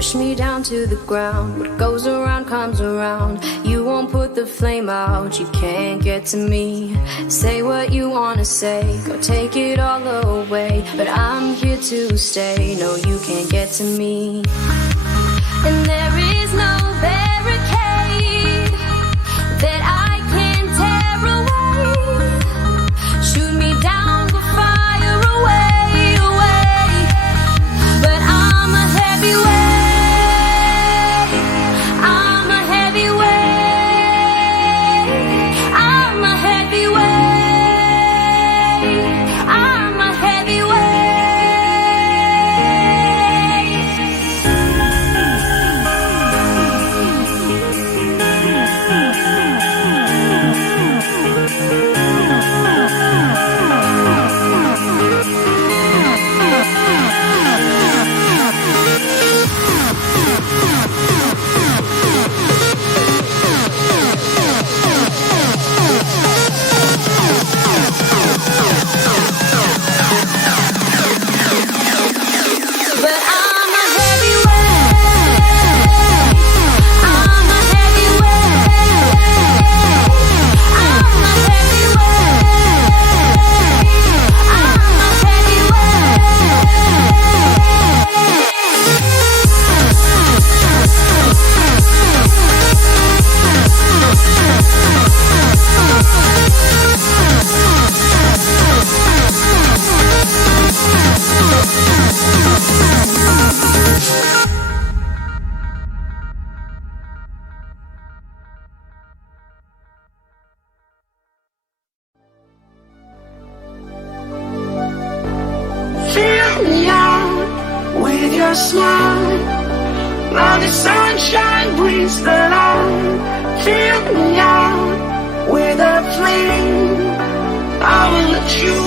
push me down to the ground. What goes around comes around. You won't put the flame out, you can't get to me. Say what you wanna say, go take it all away, but I'm here to stay. No, you can't get to me. And there is no barricade that I can tear away. Shoot me down, go fire away, away. But I'm a heavyweight, I'm a heavyweight, I'm a heavyweight, I'm a heavyweight. With your smile, now the sunshine brings the light. Fill me out with a flame. I will let you